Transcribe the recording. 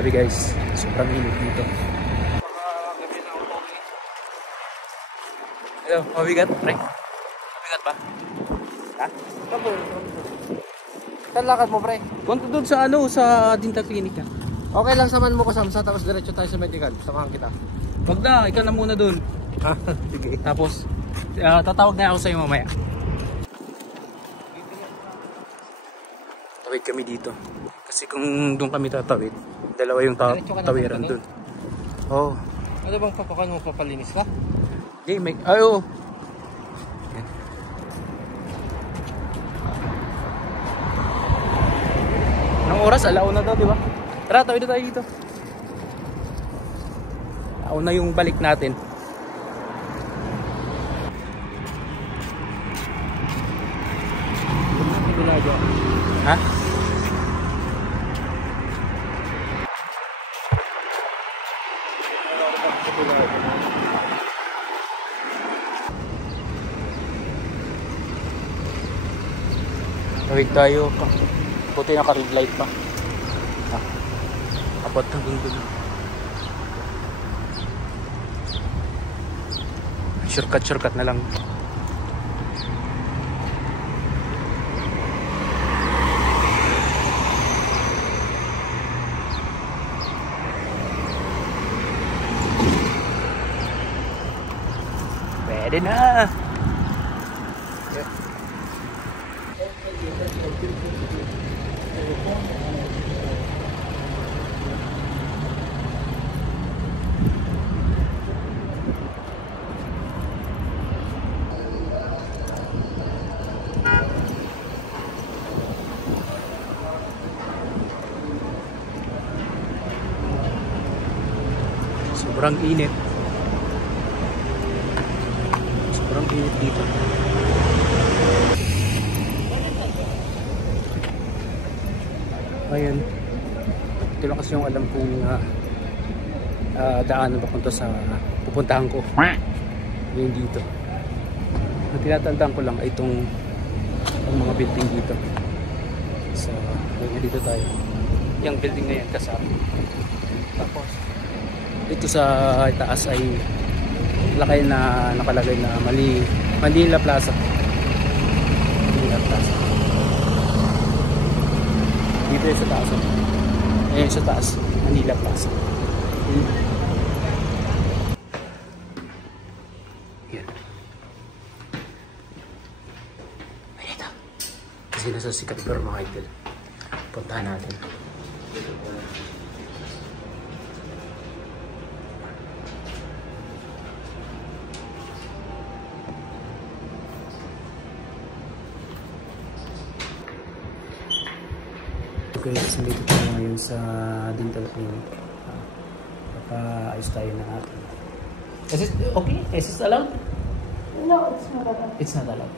Grabe guys, sobrang init dito. Hello, mabigat, pre? Mabigat ba? Ha? Saan lakad mo, pre? Punta doon sa ano, sa dental clinic ka. Okay lang, samahan mo ko Samsa, tapos diretso tayo sa medical. Samahan kita. Wag na, ikaw na muna doon. Sige. Tapos, tatawag na ako sa'yo mamaya. Tawid kami dito. Kasi kung doon kami tatawid, dalawa yung tawiran doon. Oo. Ano bang papakan mo? Papalinis ka? Hindi, may... Ay, oo. Anong oras? Alauna daw, di ba? Tara, tawid na tayo dito. Alauna yung balik natin. Ha? Tawid tayo. Puti na ka-red light pa. Abot hanggang dun. Shortcut na lang. Pwede na. Sobrang init. Sobrang init dito. Ayan. Ito lang kasi yung alam kong daanan papunta sa pupuntahan ko. Yung dito. Ang tinatandaan ko lang ay itong mga building dito. So, dito tayo. Yung building na yan kasama. Tapos dito sa taas ay lakay na nakalagay na Manila Plaza. Manila Plaza. Dito yung sa taas. Ayan sa taas, Manila Plaza. Yan. Ayan ito. Kasi nasa si Capitol Michael. Puntahan natin. Okay, so dito tayo ngayon sa dental clinic. Papaayos tayo na natin. Is it okay? Is it allowed? No, it's not allowed. It's not allowed.